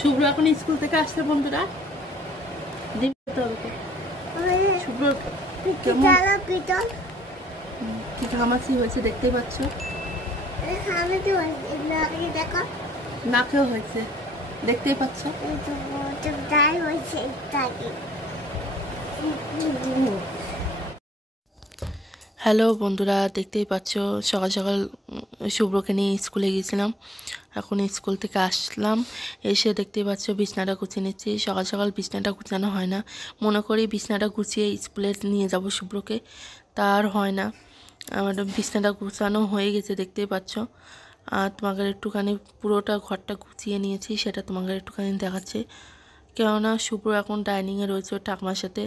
শুভ্র এখন স্কুল থেকে আসছে বন্ধুরা, শুভ্র কি ঘামাচি হয়েছে দেখতেই পাচ্ছ, নাকেও হয়েছে দেখতেই পাচ্ছ। হ্যালো বন্ধুরা, দেখতেই পাচ্ছ সকাল সকাল শুভ্রকে নিয়ে স্কুলে গিয়েছিলাম। এখন স্কুল থেকে আসলাম, এসে দেখতেই পাচ্ছ বিছনাটা গুছিয়ে নিচ্ছি। সকাল সকাল বিছনাটা গুছানো হয় না, মনে করি বিছনাটা গুছিয়ে স্কুলে নিয়ে যাব শুভ্রকে, তার হয় না। আমার বিছনাটা গুছানো হয়ে গেছে দেখতেই পাচ্ছ। আর তোমাকে একটুখানি পুরোটা ঘরটা গুছিয়ে নিয়েছি, সেটা তোমাকে একটুখানি দেখাচ্ছি। কেননা শুভ্র এখন ডাইনিংয়ে রয়েছে ঠাকুমার সাথে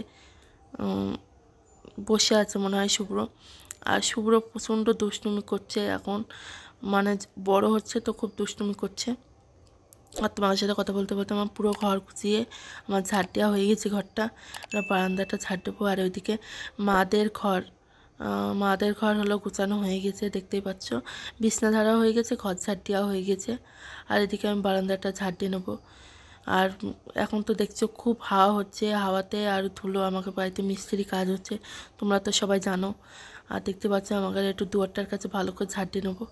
বসে আছে মনে হয় শুভ্র। আর শুভ্র প্রচণ্ড দুষ্টুমি করছে এখন, মানে বড় হচ্ছে তো খুব দুষ্টুমি করছে। আর তোমার সাথে কথা বলতে বলতে আমার পুরো ঘর গুছিয়ে আমার ঝাড় দেওয়া হয়ে গেছে ঘরটা, বারান্দাটা ঝাড় দেবো। আর ওইদিকে মাদের ঘর হলো গুছানো হয়ে গেছে দেখতেই পাচ্ছ, বিছনা ঝাড়া হয়ে গেছে, ঘর ঝাড় দেওয়া হয়ে গেছে। আর এদিকে আমি বারান্দাটা ঝাড় দিয়ে নেবো। আর এখন তো দেখছো খুব হাওয়া হচ্ছে, হাওয়াতে আর ধুলো, আমাকে বাড়িতে মিস্ত্রি কাজ হচ্ছে, তোমরা তো সবাই জানো। আর দেখতে পাচ্ছ আমাকে একটু দুয়ারটার কাছে ভালো করে ঝাড় দিয়ে নেবো।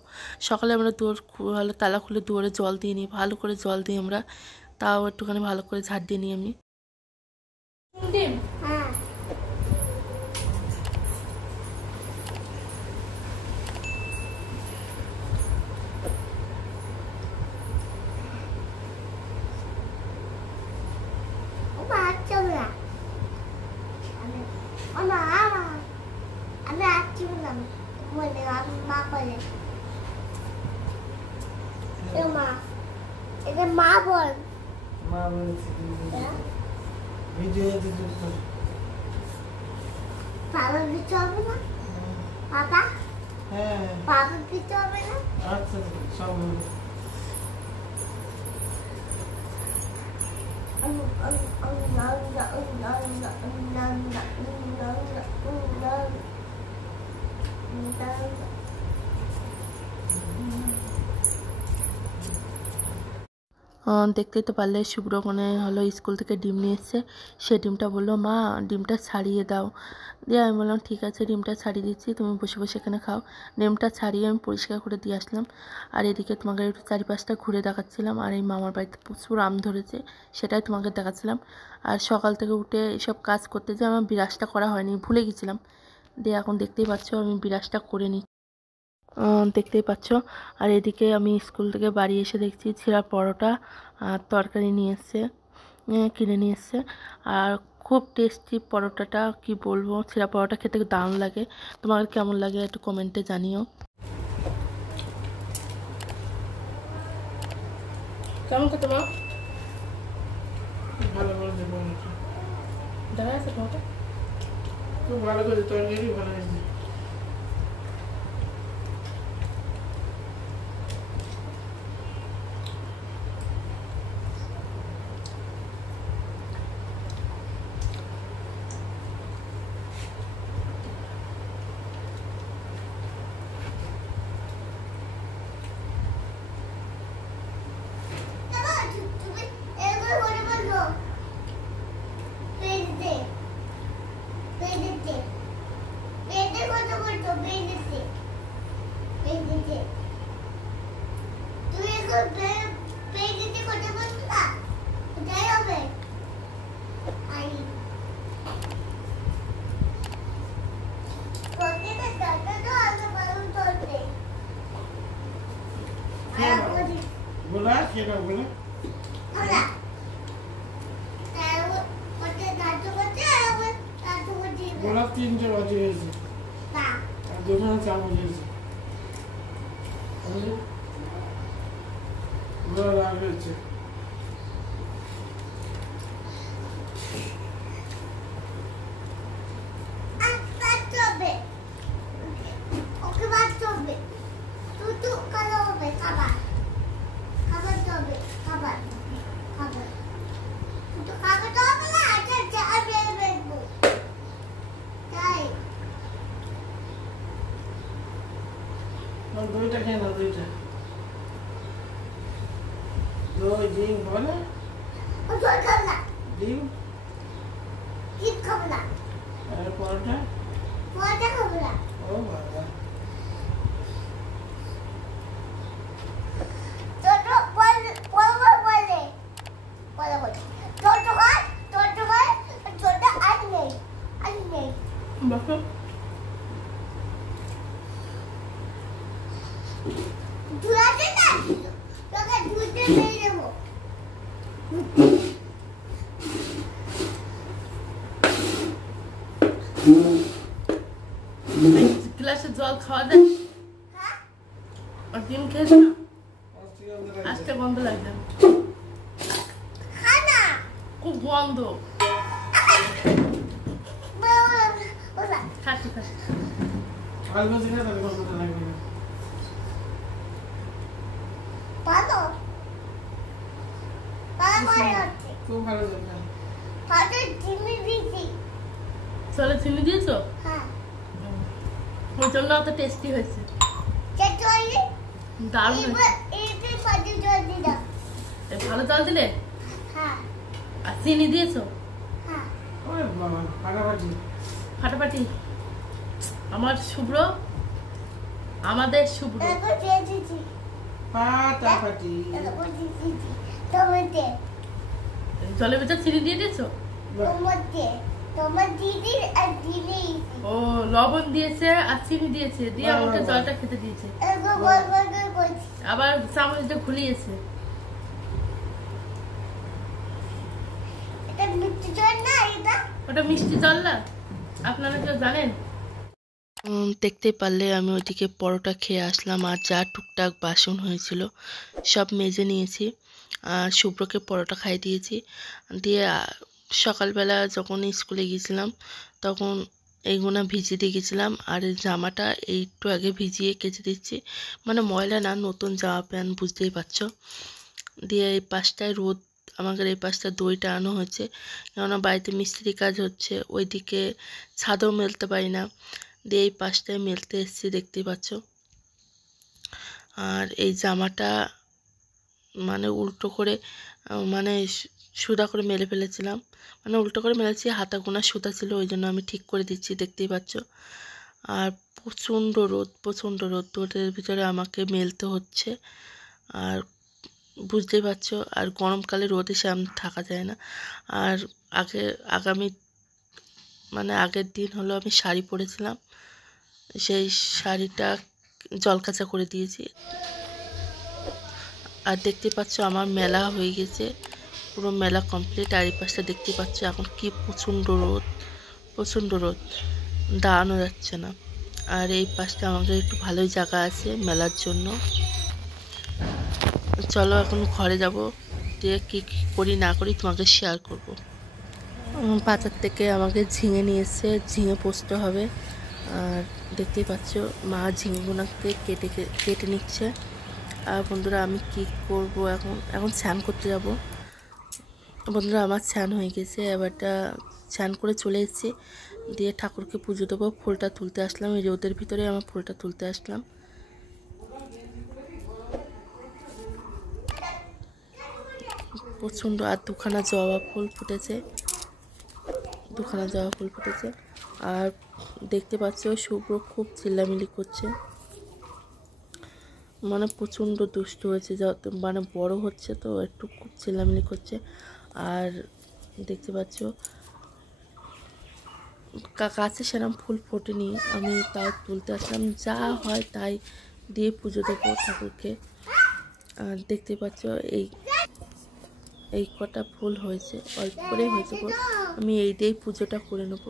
সকালে আমরা দুয়ার ভালো তালা খুলে দুয়ারে জল দিয়ে নিই, ভালো করে জল দিই আমরা, তাও একটুখানি ভালো করে ঝাড় দিয়ে নিই আমি। মা বল বাবা দিতে হবে না, বাবা বাবা দিতে হবে না। আচ্ছা সব দেখতেই তো পারলে শুভ্র মনে হলো স্কুল থেকে ডিম নিয়ে এসছে, সে ডিমটা বললো মা ডিমটা ছাড়িয়ে দাও। দিয়ে আমি বললাম ঠিক আছে ডিমটা ছাড়িয়ে দিচ্ছি, তুমি বসে বসে এখানে খাও। ডিমটা ছাড়িয়ে আমি পরিষ্কার করে দিয়ে আসলাম। আর এদিকে তোমাকে একটু চারিপাশটা ঘুরে দেখাচ্ছিলাম। আর এই মামার বাড়িতে প্রচুর আম ধরেছে, সেটাই তোমাকে দেখাচ্ছিলাম। আর সকাল থেকে উঠে এসব কাজ করতে যে আমার বিরাজটা করা হয়নি, ভুলে গেছিলাম। দিয়ে এখন দেখতেই পাচ্ছ আমি বিরাজটা করে নিই, দেখতেই পাচ্ছ। আর এদিকে আমি স্কুল থেকে বাড়ি এসে দেখছি ছিঁড়া পরোটা আর তরকারি নিয়ে এসছে, কিনে নিয়ে এসছে। আর খুব টেস্টি পরোটাটা, কি বলবো, ছিঁড়া পরোটা খেতে দারুণ লাগে। তোমার কেমন লাগে একটু কমেন্টে জানিও। কেমন খেতে মা? ভালো করে দেবো, দেখা আছে পরোটা খুব ভালো করে, তরকারি ভালো হয়েছে। बोला क्या बोला बोला 3 बजे दोनों 4 बजे बोला आगे দুইটা খেয়ে না, দুইটা দই ডিম বলে জল খাবো না, ডিম ডিম খাবো না, আর পরোটা। পরোটা খাবো না। ও বাবা, ছোট বলে বলে বলে বলে বলে ছোট খাই, ছোট খাই, ছোট আর নেই, আর নেই। বসো। দুধ আছে না, তোকে দুধে মেরে দেবো। গ্লাসে জল খাওয়া যায়? হ্যাঁ, আর ডিম খেয়েছো না? অস্ট্রেলিয়ান আজকে গন্ধ লাগছে, খা না। খুব গন্ধ। ওরা খাচ্ছি খাচ্ছি। আলু ভাজি খেয়ে তাহলে গন্ধটা লাগবে না। ভালো, ভালো মনে হচ্ছে। খুব ভালো যাবে। ভালো ডিমি দিছি। চলে চিনি দিয়েছো? হ্যাঁ, ওই জন্য অত টেস্টি হয়েছে। চলি দারুণ হয়েছে। এইতে পাটি জল দিলাম। এ, ভালো জল দিলে? হ্যাঁ, আর চিনি দিয়েছো? হ্যাঁ, ওরে বাবা, ফাটাফাটি। ফাটাফাটি। আমার শুভ্র, আমাদের শুভ্র। এরকম দিয়ে দিছি, ফাটাফাটি। এরকম দিয়ে দিছি। তোমাদের, জলের ভিতর চিনি দিয়ে দিয়েছো? তোমাদের, তোমার দিদি আর দিদি ও, লবণ দিয়েছে আর চিনি দিয়েছে, দিয়ে বাহ, আমাকে বাহ, জলটা খেতে দিয়েছে। এরকম বল বল করে করছি। আবার চামচ দিয়ে ঘুলিয়েছে। এটা মিষ্টি জল না, এটা ওটা মিষ্টি জল না? আপনারা কেউ জানেন? দেখতে পারলে আমি ওইদিকে পরোটা খেয়ে আসলাম, আর যা টুকটাক বাসন হয়েছিল সব মেজে নিয়েছি, আর শুভ্রকে পরোটা খাইয়ে দিয়েছি। দিয়ে সকালবেলা যখন স্কুলে গিয়েছিলাম তখন এইগুলো ভিজিয়ে দিয়ে গেছিলাম, আর এই জামাটা এই একটু আগে ভিজিয়ে কেচে দিচ্ছি, মানে ময়লা না, নতুন জামা প্যান্ট, বুঝতেই পারছো। দিয়ে এই পাশটায় রোদ, আমাদের এই পাশটা দই টানানো হয়েছে, কেননা বাড়িতে মিস্ত্রি কাজ হচ্ছে, ওইদিকে ছাদও মেলতে পারি না, দিয়ে এই পাশটায় মেলতে এসেছি, দেখতেই পাচ্ছ। আর এই জামাটা মানে উল্টো করে, মানে সুদা করে মেলে ফেলেছিলাম, মানে উল্টো করে মেলেছি, হাতা গোনা সুতা ছিল, ওই জন্য আমি ঠিক করে দিচ্ছি, দেখতেই পাচ্ছ। আর প্রচণ্ড রোদ, প্রচণ্ড রোদ, রোদের ভিতরে আমাকে মেলতে হচ্ছে, আর বুঝতেই পারছো, আর গরমকালে রোদে সামনে থাকা যায় না। আর আগামী মানে আগের দিন হলো আমি শাড়ি পরেছিলাম, সেই শাড়িটা জলকাচা করে দিয়েছি। আর দেখতে পাচ্ছ আমার মেলা হয়ে গেছে, পুরো মেলা কমপ্লিট। আর এই পাশটা দেখতে পাচ্ছ এখন কি প্রচণ্ড রোদ, প্রচণ্ড রোদ, দাঁড়ানো যাচ্ছে না। আর এই পাশটা আমাদের একটু ভালোই জায়গা আছে মেলার জন্য। চলো এখন ঘরে যাব, দিয়ে কী কী করি না করি তোমাকে শেয়ার করব। বাজার থেকে আমাকে ঝিঙে নিয়ে এসছে, ঝিঙে পোস্ত হবে। আর দেখতেই পাচ্ছ মা ঝিঙেগুলোকে কেটে নিচ্ছে। আর বন্ধুরা আমি কি করব, এখন স্নান করতে যাব। বন্ধুরা আমার স্নান হয়ে গেছে, এবারটা স্নান করে চলে এসেছি, দিয়ে ঠাকুরকে পুজো দেবো, ফুলটা তুলতে আসলাম, এই রোদের ভিতরে আমার ফুলটা তুলতে আসলাম। প্রচণ্ড, আর দুখানা জবা ফুল ফুটেছে, দুখানা জবা ফুল ফুটেছে। আর দেখতে পাচ্ছ শুভ্র খুব চিল্লামিল্লি করছে, মানে প্রচণ্ড দুষ্ট হয়েছে, যত মানে বড় হচ্ছে তো একটু খুব চিল্লামিল্লি করছে। আর দেখতে পাচ্ছ কাছে সেরকম ফুল ফোটেনি, আমি তাও তুলতে আসলাম, যা হয় তাই দিয়ে পুজো দেবো ঠাকুরকে। আর দেখতে পাচ্ছ এই কটা ফুল হয়েছে, অল্প করেই হয়েছে, আমি এই দিয়েই পুজোটা করে নেবো।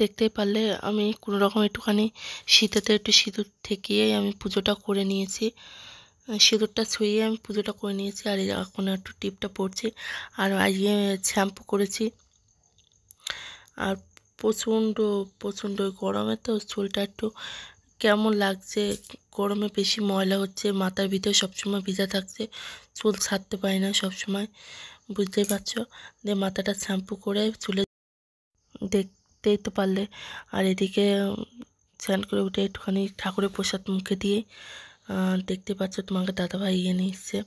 দেখতেই পারলে আমি কোনো রকম একটুখানি শীতেতে একটু সিঁদুর ঠেকিয়েই আমি পুজোটা করে নিয়েছি। সিঁদুরটা ছুঁয়ে আমি পুজোটা করে নিয়েছি। আর এই এখন একটু টিপটা পড়ছি। আর আজকে শ্যাম্পু করেছি। আর প্রচণ্ড প্রচণ্ড গরমে তো চুলটা একটু কেমন লাগছে, গরমে বেশি ময়লা হচ্ছে, মাথার ভিতরে সবসময় ভিজা থাকছে, চুল ছাড়তে পারি না সবসময়, বুঝতেই পারছো। দিয়ে মাথাটা শ্যাম্পু করে চুলে দেখতেই তো পারলে। আর এদিকে স্নান করে উঠে একটুখানি ঠাকুরের প্রসাদ মুখে দিয়ে দেখতে পাচ্ছ তোমাকে দাদাভাই নিয়ে এসছে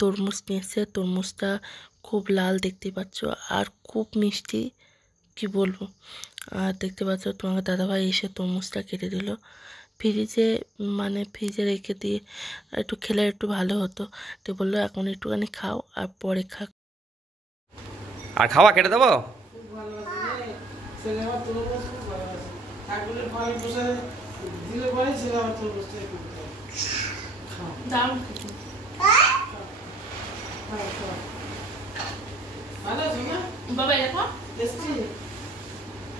তরমুজ নিয়ে এসছে। তরমুজটা খুব লাল দেখতে পাচ্ছ আর খুব মিষ্টি, কি বলবো। আর দেখতে পাচ্ছ তোমাকে দাদাভাই এসে তরমুজটা কেটে দিল। ফ্রিজে ফ্রিজে রেখে দিয়ে একটু খেলে একটু ভালো হতো। তো বললো এখন একটুখানি খাও আর পরে খা। আর খাওয়া কেটে দেবো। খুব ভালোবাসে রে। ছেলে আমার তরমুজ খুব ভালোবাসে। ঠাকুরের ফল প্রসাদে দিলে পরে ছেলে আমার তরমুজটা একটু খায়। খাও, দারুণ খাও, খাও। ভালো আছো না? বাবা দেখো টেস্টি?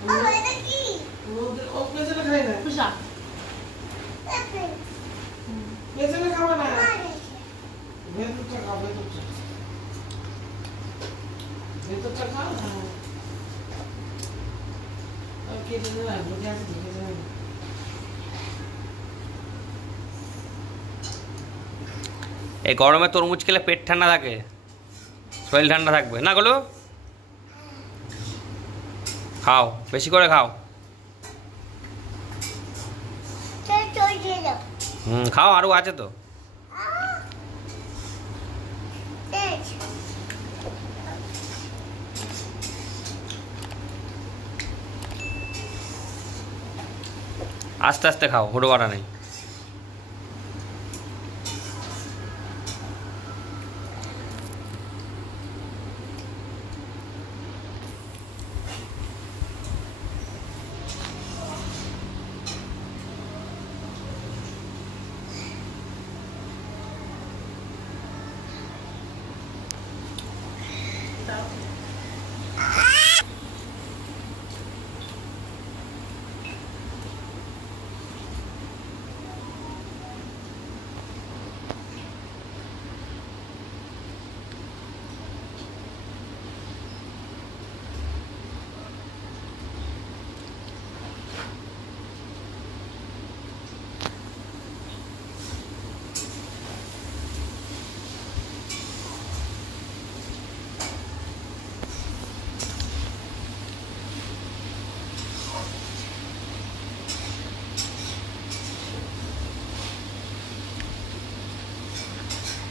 বাবা, এটা কি? ও পেছনে খাই না। খুশা Apple. পেছনে খাবো না। Orange. ভেতরটা খাও, ভেতরটা। ভেতরটা খাও। হ্যাঁ। আর কেটে দেবে, বুঝে আছে তো, কেটে দেবে। এই গরমে তরমুজ খেলে পেট ঠান্ডা থাকে, শরীর ঠান্ডা থাকবে না গলো। খাও, বেশি করে খাও। চল দিয়ে দাও। খাও, আরও আছে তো। দেখ। আস্তে আস্তে খাও, হুড়ো করা নেই।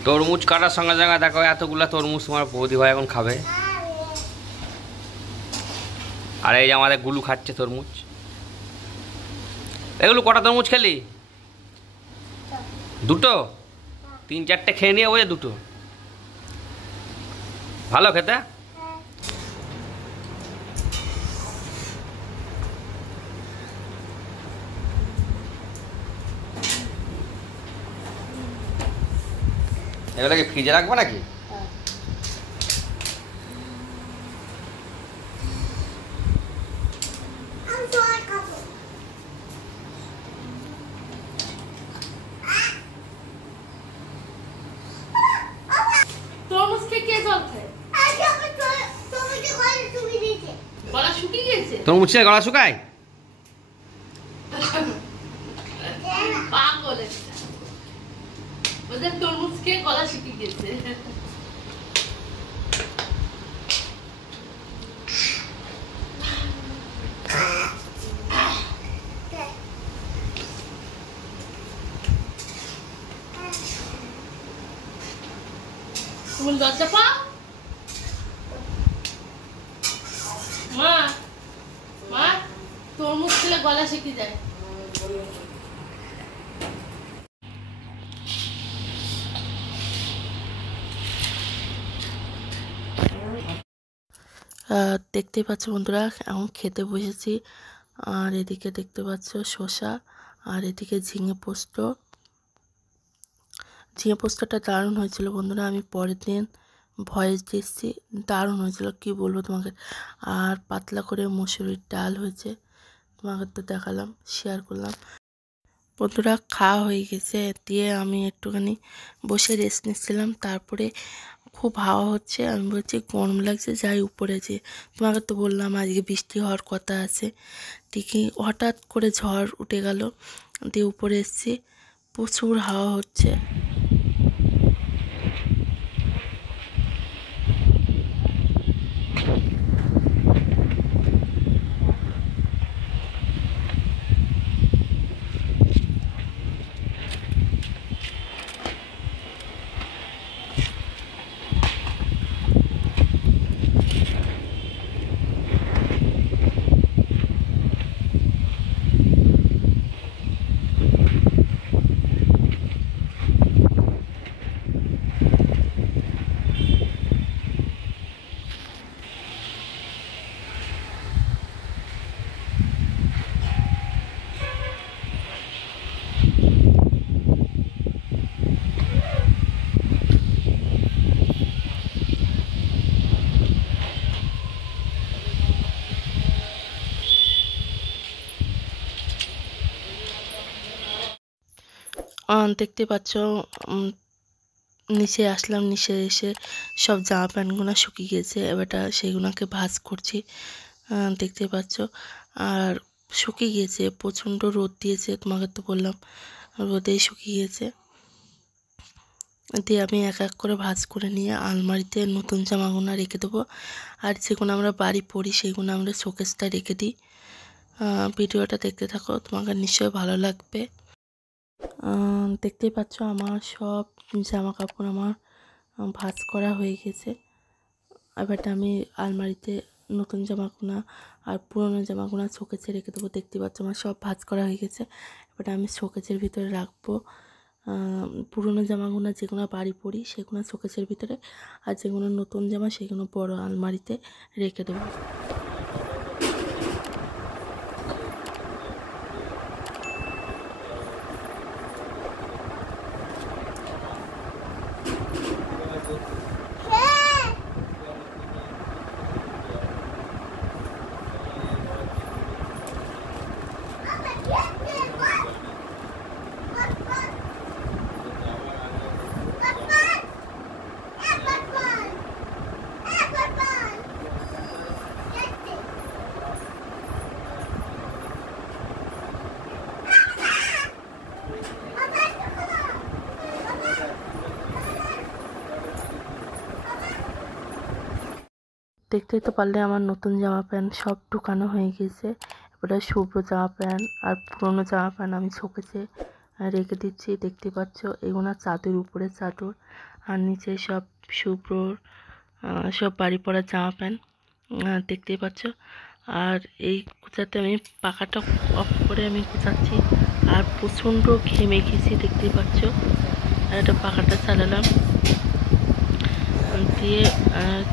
তরমুজ কাটার সঙ্গে সঙ্গে দেখো এতগুলা তরমুজ তোমার বৌদি ভাই এখন খাবে। আর এই যে আমাদের গুলু খাচ্ছে তরমুজ। এগুলো কটা তরমুজ খেলি? দুটো? 3-4টে খেয়ে নিয়ে ওই দুটো ভালো খেতে। এগুলো কি ফ্রিজে রাখবো নাকি? আমি জল খাবো। তরমুজ খেয়ে কে জল খায়? আজকে আমি তোমাকে গলা শুকিয়ে দিয়েছে। গলা শুকিয়ে গেছে? তরমুজ খেয়ে গলা শুকায়? পাগল একটা। ওদের তরমুজ খেয়ে গলা শুকিয়ে গেছে। তুমি লজ্জা পাও? মা মা তরমুজ খেলে গলা শুকিয়ে যায়। দেখতেই পাচ্ছ বন্ধুরা, এখন খেতে বসেছি। আর এদিকে দেখতে পাচ্ছ শসা, আর এদিকে ঝিঙে পোস্ত। ঝিঙে পোস্তটা দারুণ হয়েছিল বন্ধুরা। আমি পরের দিন ভয়েস দিচ্ছি, দারুণ হয়েছিল, কী বলবো তোমাকে। আর পাতলা করে মুসুরির ডাল হয়েছে, তোমাকে তো দেখালাম, শেয়ার করলাম। বন্ধুরা খাওয়া হয়ে গেছে, দিয়ে আমি একটুখানি বসে রেস্ট নিচ্ছিলাম। তারপরে খুব হাওয়া হচ্ছে, আমি বলছি গরম লাগছে, যাই উপরে যে। তোমাকে তো বললাম আজকে বৃষ্টি হওয়ার কথা আছে, দেখি হঠাৎ করে ঝড় উঠে গেল, দিয়ে উপরে এসেছি, প্রচুর হাওয়া হচ্ছে। দেখতে পাচ্ছ, নিচে আসলাম, নিচে এসে সব জামা প্যান্টগুলো শুকিয়ে গেছে, এবারটা সেইগুলোকে ভাঁজ করছি। দেখতে পাচ্ছ, আর শুকিয়ে গিয়েছে, প্রচণ্ড রোদ দিয়েছে, তোমাকে তো বললাম রোদেই শুকিয়ে গেছে। দিয়ে আমি এক এক করে ভাঁজ করে নিয়ে আলমারিতে নতুন জামাগুলো রেখে দেবো। আর যেগুলো আমরা বাড়ি পরি সেইগুলো আমরা শোকেসটা রেখে দিই। ভিডিওটা দেখতে থাকো, তোমাকে নিশ্চয়ই ভালো লাগবে। দেখতেই পাচ্ছ আমার সব জামা কাপড় আমার ভাঁজ করা হয়ে গেছে। এবারটা আমি আলমারিতে নতুন জামাগুলো আর পুরনো জামাগুলো শোকেসে রেখে দেবো। দেখতে পাচ্ছ আমার সব ভাঁজ করা হয়ে গেছে, এবারটা আমি শোকেসের ভিতরে রাখবো। পুরনো জামাগুলো যেগুলো বাড়ি পরি সেগুলো শোকেসের ভিতরে, আর যেগুলো নতুন জামা সেগুলো বড় আলমারিতে রেখে দেবো। দেখতেই তো পারলে আমার নতুন জামা প্যান্ট সব ঢুকানো হয়ে গেছে। এবারে শুভ্র জামা প্যান্ট আর পুরনো জামা প্যান্ট আমি শোকেসে রেখে দিচ্ছি। দেখতে পাচ্ছ এগুলো চাদর, উপরে চাদর, আর নিচে সব শুভ্রর সব বাড়ি পরার জামা প্যান্ট দেখতেই পাচ্ছ। আর এই কুচাতে আমি পাখাটা অফ করে আমি কুচাচ্ছি, আর প্রচণ্ড ঘেমে গেছি দেখতেই পাচ্ছ। আর একটা পাখাটা চালালাম, দিয়ে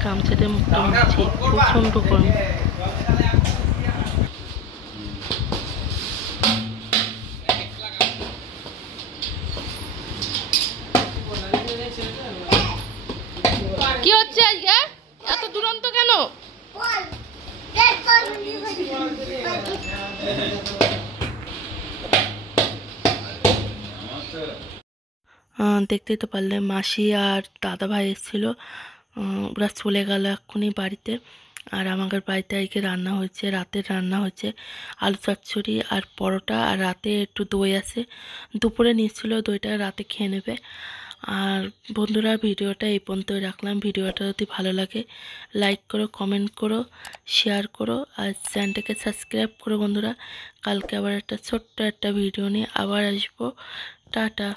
গামছাতে মুখটা মুছছি, প্রচণ্ড গরম। কি হচ্ছে আজকে এত দুরন্ত কেন? দেখতেই তো পারলে মাসি আর দাদা ভাই এসেছিলো, ওরা চলে গেল এক্ষুনি বাড়িতে। আর আমাদের বাড়িতে আজকে রান্না হয়েছে, রাতের রান্না হয়েছে আলু চচ্চড়ি আর পরোটা, আর রাতে একটু দই আছে, দুপুরে নিচ্ছিল দইটা, রাতে খেয়ে নেবে। আর বন্ধুরা ভিডিওটা এই পর্যন্তই রাখলাম। ভিডিওটা যদি ভালো লাগে লাইক করো, কমেন্ট করো, শেয়ার করো, আর চ্যানেলটাকে সাবস্ক্রাইব করো বন্ধুরা। কালকে আবার একটা ছোট্ট একটা ভিডিও নিয়ে আবার আসবো। টাটা।